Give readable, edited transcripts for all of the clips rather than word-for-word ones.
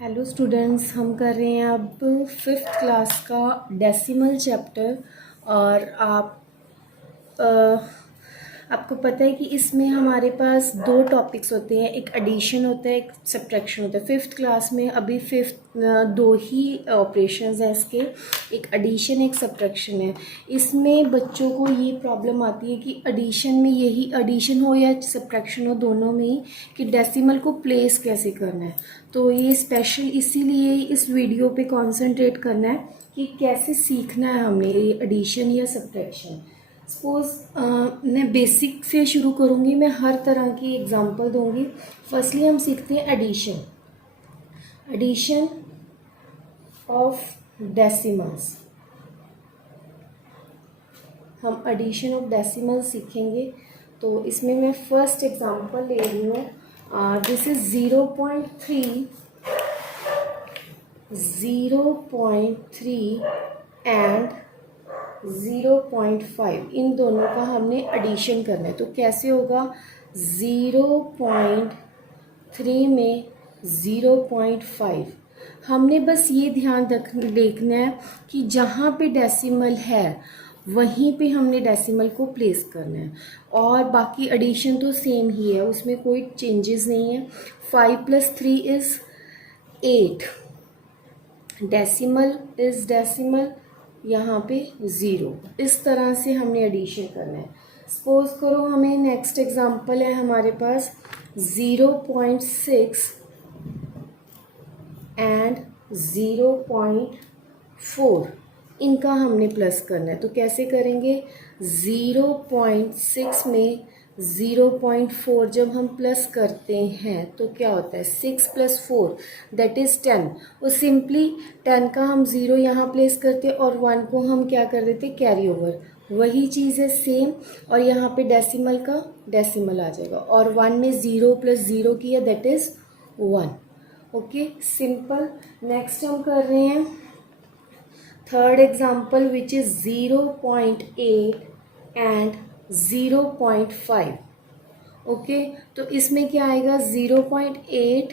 Hello students, हम कर रहे हैं अब 5th क्लास का डेसिमल चैप्टर। और आपको पता है कि इसमें हमारे पास दो टॉपिक्स होते हैं, एक एडिशन होता है, एक सब्ट्रैक्शन होता है। 5th क्लास में अभी दो ही ऑपरेशंस हैं इसके, एक एडिशन एक सब्ट्रैक्शन है। इसमें बच्चों को ये प्रॉब्लम आती है कि एडिशन में, यही एडिशन हो या सब्ट्रैक्शन हो, दोनों में ही, कि डेसिमल को प्लेस कैसे करना है। तो ये स्पेशल इसीलिए इस वीडियो पे कंसंट्रेट करना है कि कैसे सीखना है हमें ये एडिशन या सब्ट्रैक्शन। सपोज़ मैं बेसिक से शुरू करूँगी, मैं हर तरह की एग्जांपल दूँगी। फर्स्टली हम सीखते हैं एडिशन। एडिशन ऑफ डेसिमल्स, हम एडिशन ऑफ डेसिमल्स सीखेंगे। तो इसमें मैं फर्स्ट एग्जांपल ले रही हूँ। दिस इज 0.3 एंड 0.5, इन दोनों का हमने एडिशन करना है। तो कैसे होगा? 0.3 में 0.5, हमने बस ये ध्यान देखना है कि जहाँ पे डेसिमल है वहीं पे हमने डेसिमल को प्लेस करना है, और बाकी एडिशन तो सेम ही है, उसमें कोई चेंजेस नहीं है। 5 + 3 इज़ 8, डेसिमल इज़ डेसिमल, यहाँ पे 0। इस तरह से हमने एडिशन करना है। सपोज करो हमें नेक्स्ट एग्जांपल है हमारे पास 0.6 एंड 0.4, इनका हमने प्लस करना है। तो कैसे करेंगे? 0.6 में 0.4 जब हम प्लस करते हैं तो क्या होता है? 6 + 4 दैट इज़ 10। और सिंपली 10 का हम 0 यहाँ प्लेस करते और 1 को हम क्या कर देते? Carry over. वही चीज़ है सेम, और यहाँ पे डेसिमल का डेसिमल आ जाएगा, और 1 में 0 + 0 किया that is 1। Okay, simple. Next हम कर रहे हैं third example which is 0.8 and 0.5। Okay, तो इसमें क्या आएगा? 0.8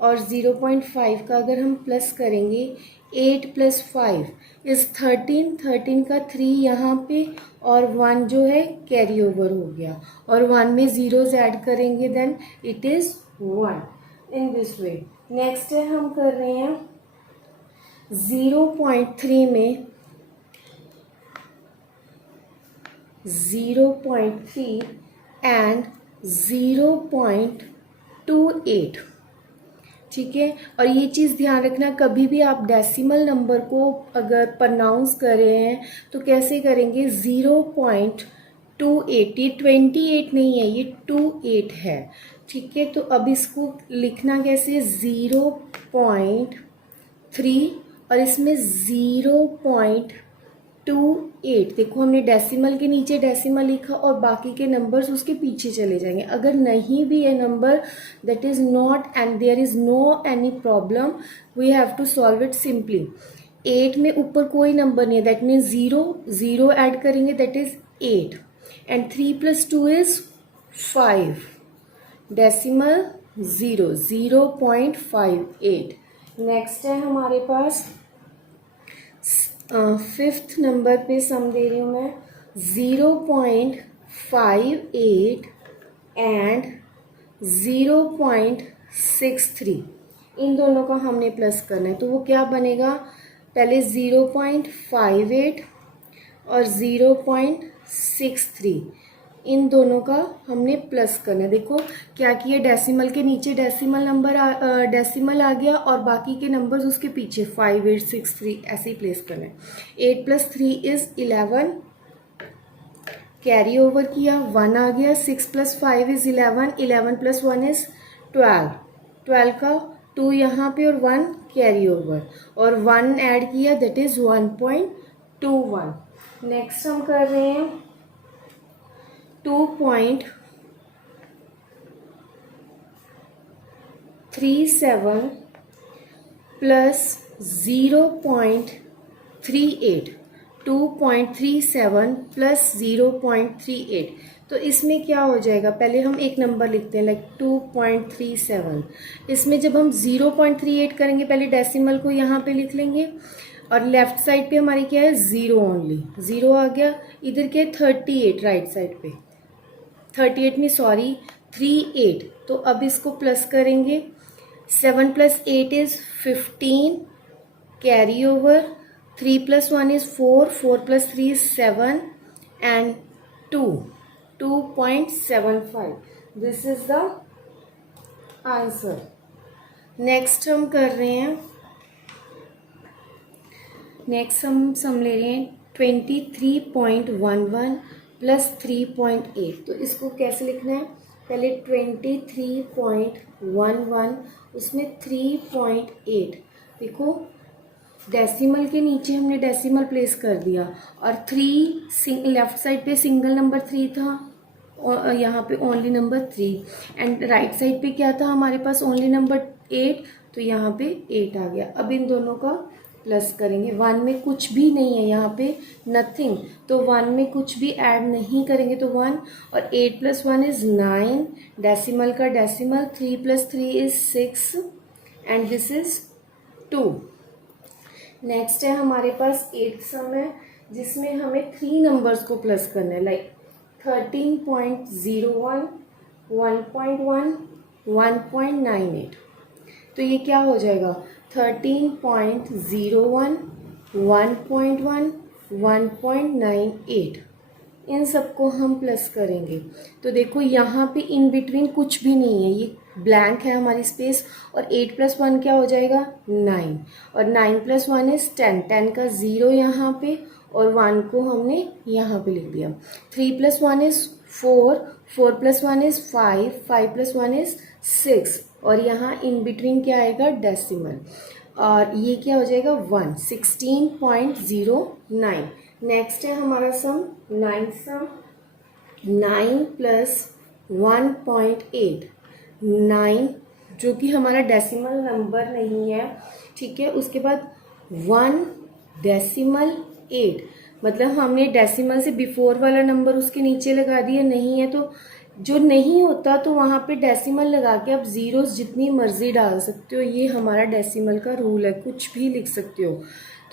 और 0.5 का अगर हम प्लस करेंगे, 8 + 5 इज़ 13, 13 का 3 यहाँ पे, और 1 जो है कैरी ओवर हो गया, और 1 में ज़ीरोज़ ऐड करेंगे then it is 1। In this way. Next है हम कर रहे हैं 0.3 में 0.3 एंड 0.28। ठीक है, और ये चीज़ ध्यान रखना, कभी भी आप डेसिमल नंबर को अगर प्रोनाउंस कर रहे हैं तो कैसे करेंगे? 0.28, ये 28 नहीं है, ये 28 है। ठीक है, तो अब इसको लिखना कैसे? 0.3 और इसमें 0.28। देखो, हमने डेसिमल के नीचे डेसिमल लिखा और बाकी के नंबर्स उसके पीछे चले जाएंगे। अगर नहीं भी है number, that is not and there is no any problem, we have to solve it simply. 8 में ऊपर कोई नंबर नहीं है, दैट मीन्स 0 ऐड करेंगे that is 8, and 3 + 2 is 5, decimal 0.58। Next है हमारे पास 5th नंबर पे सम दे रही हूँ मैं, 0.58 एंड 0.63, इन दोनों का हमने प्लस करना है। तो वो क्या बनेगा? पहले 0.58 और 0.63, इन दोनों का हमने प्लस करना है। देखो क्या किया, डेसिमल के नीचे डेसिमल नंबर डेसिमल आ गया और बाकी के नंबर्स उसके पीछे 5, 8, 6, 3 ऐसे ही प्लेस करना है। 8 + 3 इज़ 11, कैरी ओवर किया, 1 आ गया। 6 + 5 इज़ 11, 11 + 1 इज़ 12, 12 का 2 यहाँ पे और 1 कैरी ओवर, और 1 ऐड किया दैट इज़ 1.21। नेक्स्ट हम कर रहे हैं 2.37 + 0.38। 2.37 प्लस 0.38, तो इसमें क्या हो जाएगा, पहले हम एक नंबर लिखते हैं लाइक 2.37। इसमें जब हम 0.38 करेंगे, पहले डेसिमल को यहाँ पे लिख लेंगे और लेफ्ट साइड पे हमारी क्या है, ज़ीरो, ओनली ज़ीरो आ गया। इधर क्या है, 38 राइट साइड पे, 38 में सॉरी 38, तो अब इसको प्लस करेंगे। 7 + 8 is 15, carry over 3 + 1 is 4, 4 + 3 is 7 and 2.75, this is the answer. Next हम कर रहे हैं, नेक्स्ट हम सम ले रहे हैं 23.11 प्लस 3.8। तो इसको कैसे लिखना है, पहले 23.11 उसमें 3.8, देखो डेसिमल के नीचे हमने डेसिमल प्लेस कर दिया और 3 लेफ्ट साइड पे सिंगल नंबर 3 था और यहाँ पे only number 3 and right side पे क्या था हमारे पास, ओनली नंबर 8, तो यहाँ पे 8 आ गया। अब इन दोनों का प्लस करेंगे, 1 में कुछ भी नहीं है यहाँ पे, नथिंग, तो 1 में कुछ भी ऐड नहीं करेंगे तो 1, और 8 + 1 इज़ 9, डेसिमल का decimal, 3 + 3 is 6 and this is 2। Next है हमारे पास 8th सम है जिसमें हमें 3 नंबर्स को प्लस करना है, लाइक 13.01, 1.1, 1.98। तो ये क्या हो जाएगा, 13.01, 1.1, 1.98, इन सबको हम प्लस करेंगे। तो देखो यहाँ पे इन बिटवीन कुछ भी नहीं है, ये ब्लैंक है हमारी स्पेस, और 8 + 1 क्या हो जाएगा, 9, और 9 + 1 इज़ 10, 10 का 0 यहाँ पे और 1 को हमने यहाँ पे लिख दिया। 3 + 1 इज़ 4, 4 + 1 इज़ 5, 5 + 1 इज़ 6, और यहाँ इन बिटवीन क्या आएगा, डेसिमल, और ये क्या हो जाएगा 1, 16.09। नेक्स्ट है हमारा सम 9th सम, 9 + 1.8, 9 जो कि हमारा डेसिमल नंबर नहीं है, ठीक है। उसके बाद 1.8, मतलब हमने डेसिमल से बिफोर वाला नंबर उसके नीचे लगा दिया, नहीं है तो जो नहीं होता तो वहाँ पे डेसिमल लगा के आप ज़ीरोस जितनी मर्ज़ी डाल सकते हो, ये हमारा डेसिमल का रूल है, कुछ भी लिख सकते हो।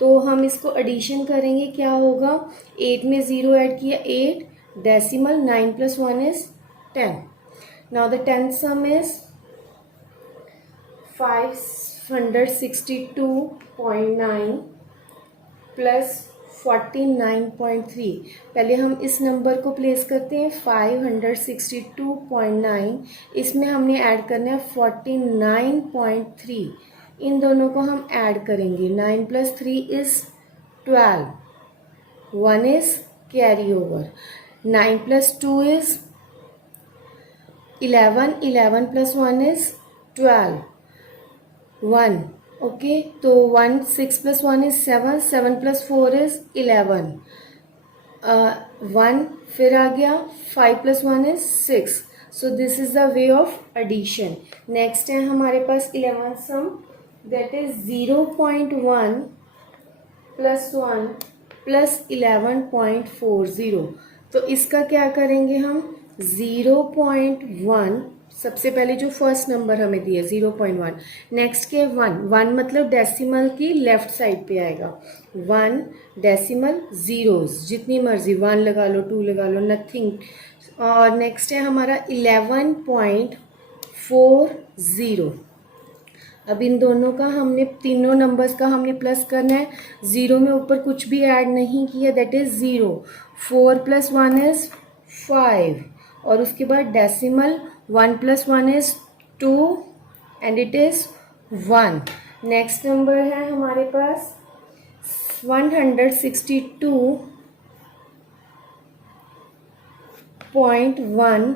तो हम इसको एडिशन करेंगे, क्या होगा, 8 में 0 ऐड किया 8, decimal 9 + 1 is 10। Now the 10th some is 562.9 plus 49.3। पहले हम इस नंबर को प्लेस करते हैं, 562.9, इसमें हमने ऐड करना है 49.3, इन दोनों को हम ऐड करेंगे। 9 + 3 is 12, 1 is carry over, 9 + 2 is 11, 11 + 1 is 12, 1, okay, तो 1, 6 + 1 इज़ 7, 7 + 4 इज़ 11, 1 फिर आ गया, 5 + 1 is 6। So this is the way of addition. Next है हमारे पास 11th सम, दैट इज़ 0.1 + 1 + 11.40। तो इसका क्या करेंगे हम, 0.1, सबसे पहले जो फर्स्ट नंबर हमें दिया 0.1, नेक्स्ट के 1, 1 मतलब डेसिमल की लेफ्ट साइड पे आएगा, 1 डेसिमल ज़ीरोज़ जितनी मर्जी, 1 लगा लो, 2 लगा लो, नथिंग। और नेक्स्ट है हमारा 11.40। अब इन दोनों का हमने, तीनों नंबर्स का हमने प्लस करना है, 0 में ऊपर कुछ भी ऐड नहीं किया, दैट इज़ 0, 4 + 1 इज़ 5, और उसके बाद decimal 1 + 1 is 2 and it is 1। Next number है हमारे पास 162.1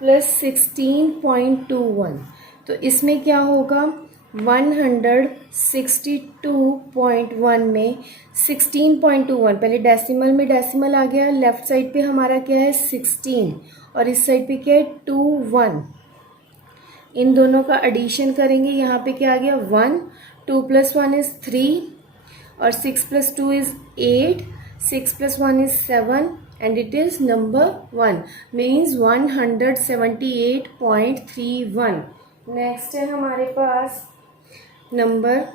+ 16.21। तो इसमें क्या होगा, 162.1 में 16.21, पहले डेसिमल में डेसिमल आ गया, लेफ्ट साइड पे हमारा क्या है 16 और इस साइड पे क्या है 21, इन दोनों का एडिशन करेंगे, यहाँ पे क्या आ गया 1, 2 + 1 इज़ 3 और 6 + 2 is 8 6 plus 1 is 7 and it is number 1 means 178.31. Next है हमारे पास नंबर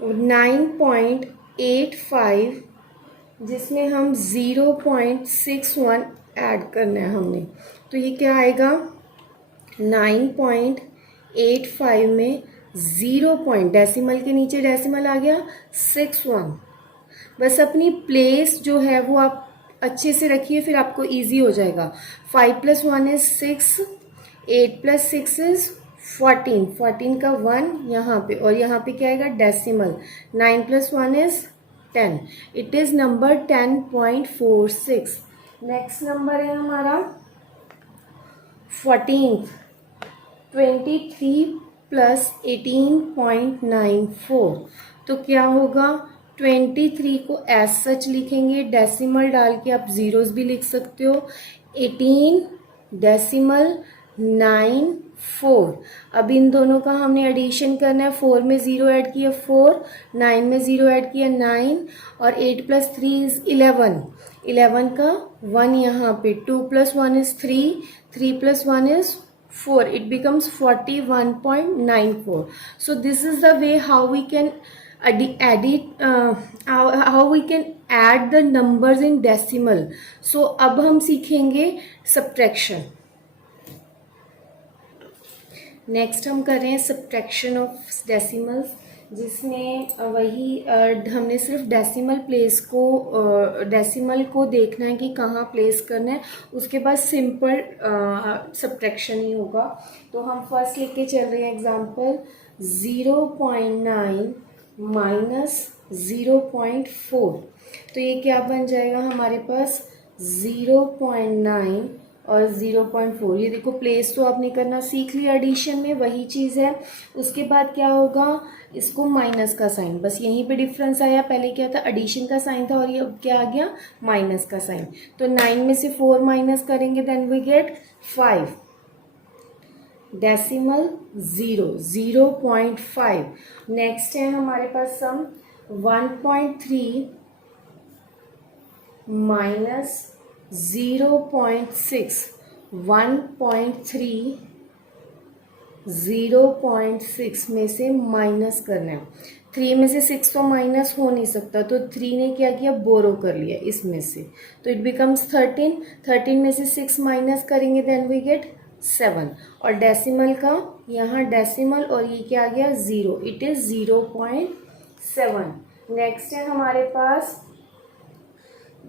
9.85 जिसमें हम 0.61 ऐड करना है हमने, तो ये क्या आएगा 9.85 में 0 पॉइंट डेसिमल के नीचे डेसिमल आ गया 61। बस अपनी प्लेस जो है वो आप अच्छे से रखिए, फिर आपको इजी हो जाएगा। 5 + 1 is 6, 8 + 6 is 14, 14 का 1 यहाँ पे और यहाँ पे क्या आएगा decimal. 9 + 1 is 10, it is number 10.46। Next number है हमारा 14, 23 + 18.94, तो क्या होगा 23 को एज सच लिखेंगे, डेसिमल डाल के आप जीरोस भी लिख सकते हो। 18.94, अब इन दोनों का हमने एडिशन करना है। 4 में 0 ऐड किया 4, 9 में 0 ऐड किया 9 और 8 + 3 is 11, 11 का 1 यहाँ पे। 2 + 1 is 3, 3 + 1 is 4, it becomes 41.94. So this is the way how we can how we can add the numbers in decimal. So अब हम सीखेंगे subtraction. नेक्स्ट हम कर रहे हैं सब्ट्रैक्शन ऑफ डेसिमल्स, जिसमें वही हमने सिर्फ डेसिमल प्लेस को डेसिमल को देखना है कि कहाँ प्लेस करना है, उसके बाद सिंपल सब्ट्रैक्शन ही होगा। तो हम फर्स्ट लेके चल रहे हैं एग्जांपल 0.9 - 0.4, तो ये क्या बन जाएगा हमारे पास 0.9 और 0.4। ये देखो प्लेस तो आपने करना सीख लिया, एडिशन में वही चीज़ है। उसके बाद क्या होगा, इसको माइनस का साइन, बस यहीं पे डिफरेंस आया। पहले क्या था एडिशन का साइन था और ये अब क्या आ गया माइनस का साइन। तो 9 में से 4 माइनस करेंगे then we get 5, decimal 0.5। Next है हमारे पास सम 1.3 - 0.6, 1.3 0.6 में से माइनस करना है। 3 में से 6 तो माइनस हो नहीं सकता, तो 3 ने क्या किया बोरो कर लिया इसमें से, तो इट बिकम्स 13। 13 में से 6 माइनस करेंगे देन वी गेट 7, और डेसिमल का यहाँ डेसिमल और ये क्या आ गया 0, इट इज़ 0.7। नेक्स्ट है हमारे पास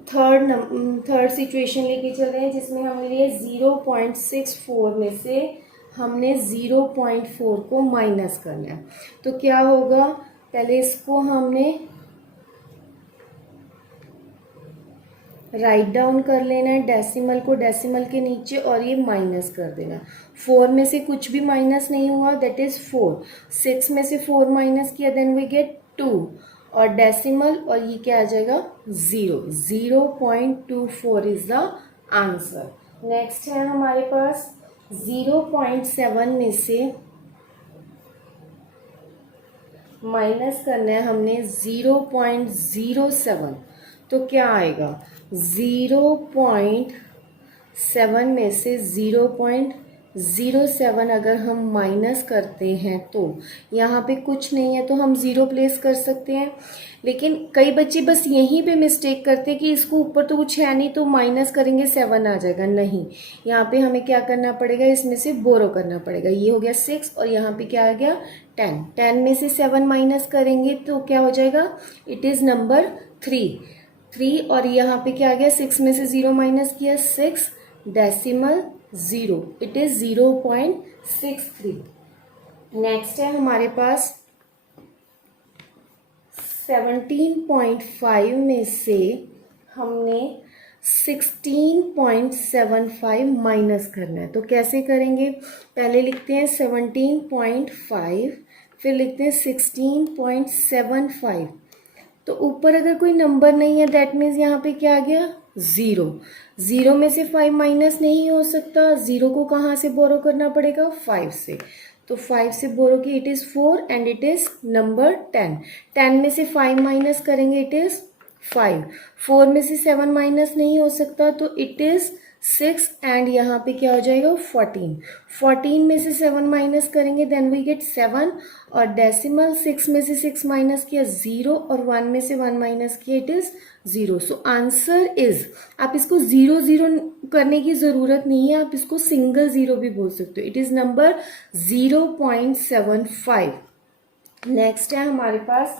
थर्ड सिचुएशन लेके चल रहे हैं, जिसमें हमने लिए 0.64 में से हमने 0.4 को माइनस करना है। तो क्या होगा, पहले इसको हमने राइट डाउन कर लेना है, डेसिमल को डेसिमल के नीचे और ये माइनस कर देना। 4 में से कुछ भी माइनस नहीं हुआ, दैट इज़ 4। 6 में से 4 माइनस किया देन वी गेट 2, और डेसिमल और ये क्या आ जाएगा 0, 0.24 इज द आंसर। नेक्स्ट है हमारे पास 0.7 में से माइनस करना है हमने 0.07, तो क्या आएगा 0.7 में से 0.07 अगर हम माइनस करते हैं तो यहाँ पे कुछ नहीं है तो हम 0 प्लेस कर सकते हैं। लेकिन कई बच्चे बस यहीं पे मिस्टेक करते हैं कि इसको ऊपर तो कुछ है नहीं तो माइनस करेंगे 7 आ जाएगा, नहीं, यहाँ पे हमें क्या करना पड़ेगा, इसमें से बोरो करना पड़ेगा। ये हो गया 6 और यहाँ पे क्या आ गया 10, 10 में से 7 माइनस करेंगे तो क्या हो जाएगा, इट इज़ नंबर 3, और यहाँ पे क्या आ गया 6 में से 0 माइनस किया 6, डेसिमल 0, इट इज़ 0.63। नेक्स्ट है हमारे पास 17.5 में से हमने 16.75 माइनस करना है। तो कैसे करेंगे, पहले लिखते हैं 17.5, फिर लिखते हैं 16.75। तो ऊपर अगर कोई नंबर नहीं है दैट मीन्स यहाँ पे क्या आ गया 0, 0 में से 5 माइनस नहीं हो सकता, 0 को कहाँ से बोरो करना पड़ेगा 5 से, तो 5 से बोरो की it is 4 and it is number 10। 10 में से 5 माइनस करेंगे इट इज़ 5। 4 में से 7 माइनस नहीं हो सकता तो इट इज़ 6 एंड यहाँ पे क्या हो जाएगा 14। 14 में से 7 माइनस करेंगे देन वी गेट 7 और डेसिमल 6 में से 6 माइनस किया 0 और 1 में से 1 माइनस किया it is 0। So answer is, आप इसको 0 0 करने की ज़रूरत नहीं है, आप इसको सिंगल 0 भी बोल सकते हो। It is number 0.75। नेक्स्ट है हमारे पास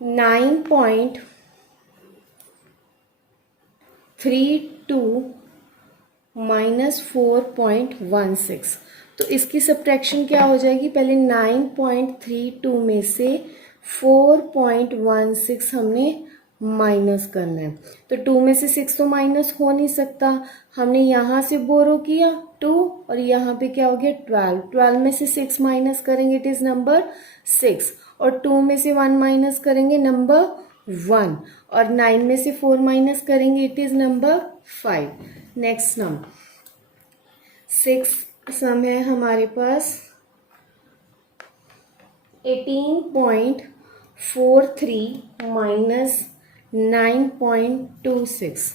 9.32 माइनस 4.16। तो इसकी सब्ट्रैक्शन क्या हो जाएगी, पहले 9.32 में से 4.16 हमने माइनस करना है। तो 2 में से 6 तो माइनस हो नहीं सकता, हमने यहाँ से बोरो किया 2 और यहाँ पे क्या हो गया 12। 12 में से 6 माइनस करेंगे इट इज़ नंबर 6 और 2 में से 1 माइनस करेंगे नंबर 1 और 9 में से 4 माइनस करेंगे it is number 5। Next number 6 सम है हमारे पास 18.43 माइनस 9.26।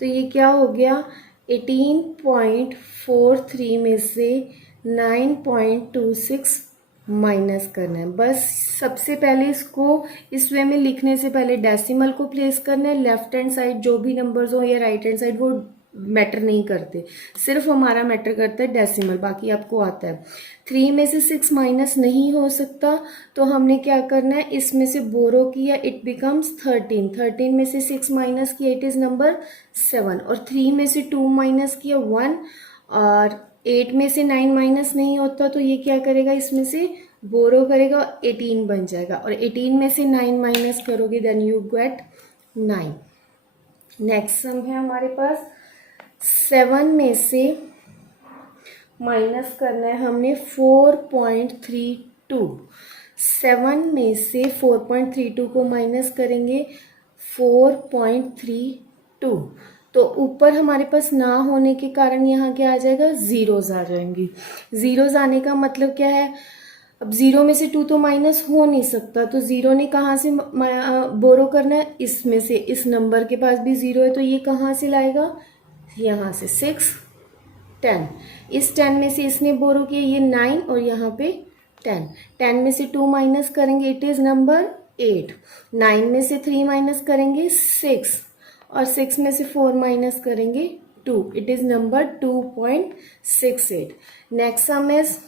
तो ये क्या हो गया 18.43 में से 9.26 माइनस करना है। बस सबसे पहले इसको इस वे में लिखने से पहले डेसिमल को प्लेस करना है। लेफ्ट हैंड साइड जो भी नंबर्स हो या राइट हैंड साइड वो मैटर नहीं करते, सिर्फ हमारा मैटर करता है डेसिमल, बाकी आपको आता है। 3 में से 6 माइनस नहीं हो सकता तो हमने क्या करना है, इसमें से बोरो किया इट बिकम्स 13। 13 में से 6 माइनस किया इट इज़ नंबर 7 और 3 में से 2 माइनस किया 1 और 8 में से 9 माइनस नहीं होता तो ये क्या करेगा, इसमें से बोरो करेगा 18 बन जाएगा और 18 में से 9 माइनस करोगे then you get 9। Next sum है हमारे पास 7 में से माइनस करना है हमने 4.32। 7 में से 4.32 को माइनस करेंगे 4.32 तो ऊपर हमारे पास ना होने के कारण यहाँ क्या आ जाएगा, ज़ीरोज़ आ जाएंगी। ज़ीरोज़ आने का मतलब क्या है, अब 0 में से 2 तो माइनस हो नहीं सकता तो 0 ने कहाँ से बोरो करना है, इसमें से। इस नंबर के पास भी 0 है तो ये कहाँ से लाएगा, यहाँ से 6 10। इस 10 में से इसने बोरो किया ये 9 और यहाँ पे 10। 10 में से 2 माइनस करेंगे इट इज़ नंबर 8। 9 में से 3 माइनस करेंगे 6 और 6 में से 4 माइनस करेंगे 2 it is number 2.68। Next sum is,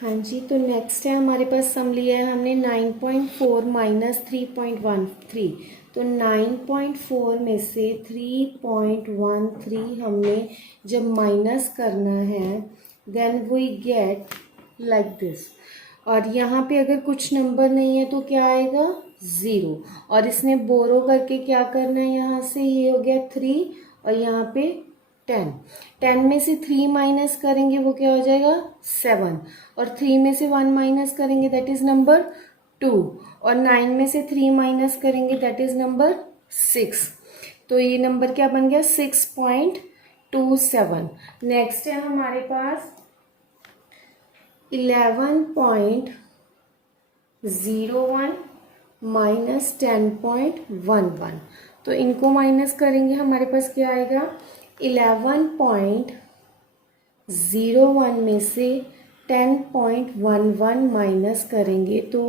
हाँ जी, तो नेक्स्ट है हमारे पास सम लिया है हमने 9.4 माइनस 3.13। तो 9.4 में से 3.13 हमने जब माइनस करना है then we get like this. और यहाँ पे अगर कुछ नंबर नहीं है तो क्या आएगा 0 और इसने बोरो करके क्या करना है, यहाँ से ये हो गया 3 और यहाँ पे 10। 10 में से 3 माइनस करेंगे वो क्या हो जाएगा 7 और 3 में से 1 माइनस करेंगे दैट इज़ नंबर 2 और 9 में से 3 माइनस करेंगे दैट इज़ नंबर 6। तो ये नंबर क्या बन गया 6.27। नेक्स्ट है हमारे पास 11.01 माइनस 10.11। तो इनको माइनस करेंगे हमारे पास क्या आएगा 11.01 में से 10.11 माइनस करेंगे तो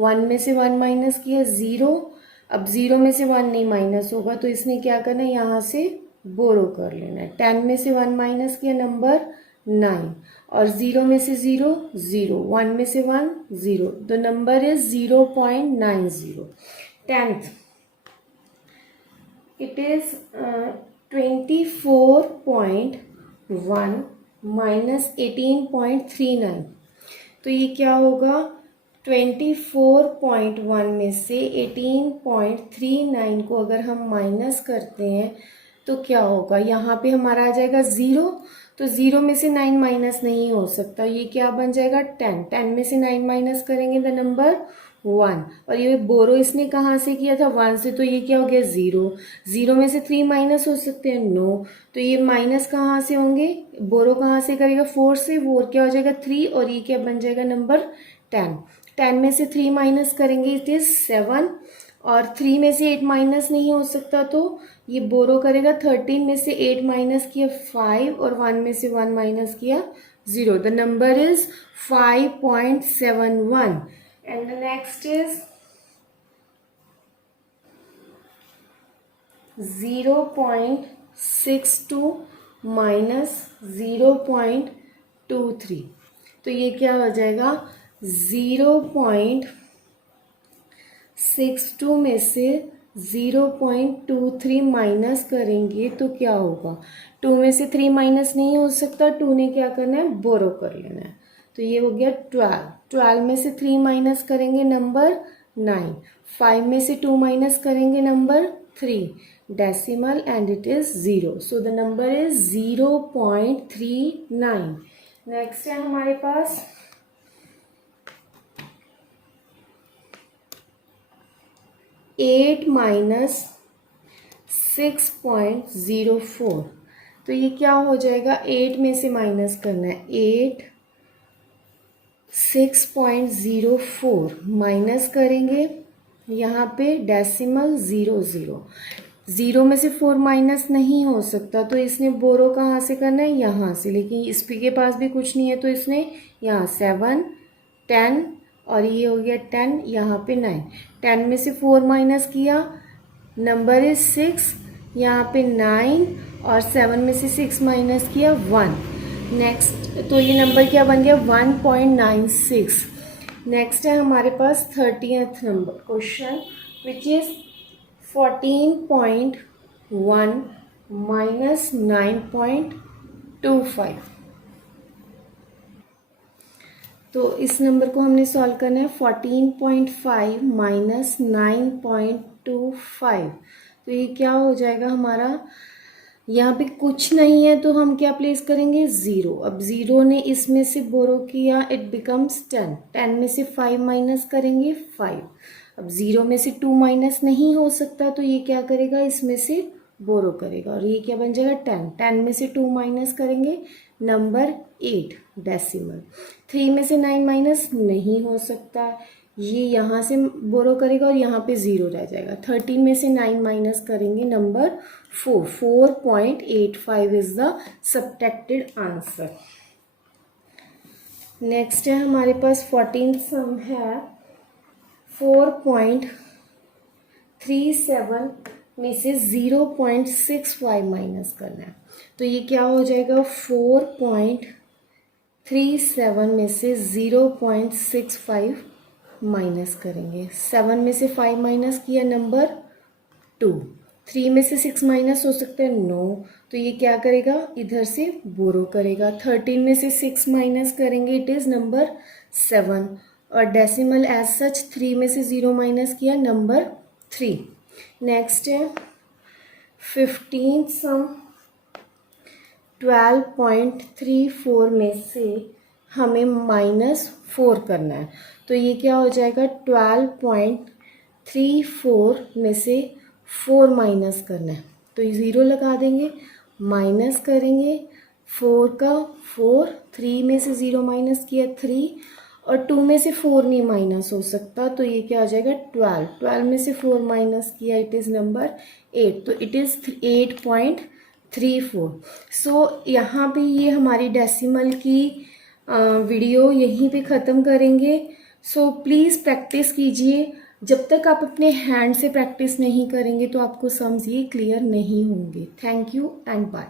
1 में से 1 माइनस किया 0। अब 0 में से 1 नहीं माइनस होगा तो इसने क्या करना है, यहाँ से बोरो कर लेना है। 10 में से 1 माइनस किया नंबर 9 और 0 में से 0 0, 1 में से 1 0, the number is 0.90। 10th it is 24.1 minus 18.39। तो ये क्या होगा 24.1 में से 18.39 को अगर हम माइनस करते हैं तो क्या होगा, यहाँ पे हमारा आ जाएगा 0। तो 0 में से 9 माइनस नहीं हो सकता, ये क्या बन जाएगा 10। 10 में से 9 माइनस करेंगे द नंबर 1, और ये बोरो इसने कहाँ से किया था, 1 से, तो ये क्या हो गया 0, 0 में से 3 माइनस हो सकते हैं, नो, तो ये माइनस कहाँ से होंगे, बोरो कहाँ से करेगा, 4 से, 4 क्या हो जाएगा 3, और ये क्या बन जाएगा नंबर 10, 10 में से 3 माइनस करेंगे इट इज़ 7, और 3 में से 8 माइनस नहीं हो सकता, तो ये बोरो करेगा 13 में से 8 माइनस किया 5, और 1 में से 1 माइनस किया 0, the number is 5.71, and the next is 0.62 minus 0.23, तो ये क्या हो जाएगा 0.62 में से 0.23 माइनस करेंगे तो क्या होगा, 2 में से 3 माइनस नहीं हो सकता, 2 ने क्या करना है बोरो कर लेना है, तो ये हो गया 12, 12 में से 3 माइनस करेंगे नंबर 9, 5 में से 2 माइनस करेंगे number 3, decimal and it is 0, so the number is 0.39। Next है हमारे पास 8 माइनस 6.04, तो ये क्या हो जाएगा, 8 में से माइनस करना है, 8 6.04 माइनस करेंगे यहाँ पे डेसिमल 0 0 में से 4 माइनस नहीं हो सकता, तो इसने बोरो कहाँ से करना है, यहाँ से, लेकिन इस पी के पास भी कुछ नहीं है, तो इसने यहाँ 7 10 और ये हो गया 10, यहाँ पे 9, 10 में से 4 माइनस किया नंबर इज 6, यहाँ पे 9, और 7 में से 6 माइनस किया 1, नेक्स्ट, तो ये नंबर क्या बन गया 1.96। नेक्स्ट है हमारे पास 30th number question which is 14.1 minus 9.25, तो इस नंबर को हमने सॉल्व करना है, 14.5 माइनस 9.25, तो ये क्या हो जाएगा हमारा, यहाँ पे कुछ नहीं है तो हम क्या प्लेस करेंगे 0, अब 0 ने इसमें से बोरो किया इट बिकम्स 10, 10 में से 5 माइनस करेंगे 5, अब 0 में से 2 माइनस नहीं हो सकता, तो ये क्या करेगा इसमें से बोरो करेगा, और ये क्या बन जाएगा 10, 10 में से 2 माइनस करेंगे नंबर 8 डेसिमल, 3 में से 9 माइनस नहीं हो सकता, ये यहाँ से बोरो करेगा और यहाँ पे 0 रह जाएगा, 13 में से 9 माइनस करेंगे number 4, 4.85 is the subtracted answer. Next है हमारे पास 14th सम है, 4.37 में से 0.65 माइनस करना है, तो ये क्या हो जाएगा 4.37 में से 0.65 माइनस करेंगे, 7 में से 5 माइनस किया नंबर 2, 3 में से 6 माइनस हो सकता है नो, तो ये क्या करेगा इधर से बोरो करेगा, 13 में से 6 माइनस करेंगे इट इज़ नंबर 7, और डेसिमल एज सच 3 में से 0 माइनस किया नंबर 3। नेक्स्ट है 15th सम, 12.34 में से हमें -4 करना है, तो ये क्या हो जाएगा 12.34 में से 4 माइनस करना है, तो ये 0 लगा देंगे, माइनस करेंगे 4 का 4, 3 में से 0 माइनस किया 3, और 2 में से 4 नहीं माइनस हो सकता, तो ये क्या हो जाएगा 12, 12 में से 4 माइनस किया इट इज़ नंबर 8, तो इट इज़ 8.34। सो यहाँ पे ये हमारी डेसिमल की वीडियो यहीं पे ख़त्म करेंगे। सो प्लीज़ प्रैक्टिस कीजिए, जब तक आप अपने हैंड से प्रैक्टिस नहीं करेंगे तो आपको सम्स ये क्लियर नहीं होंगे। Thank you and bye.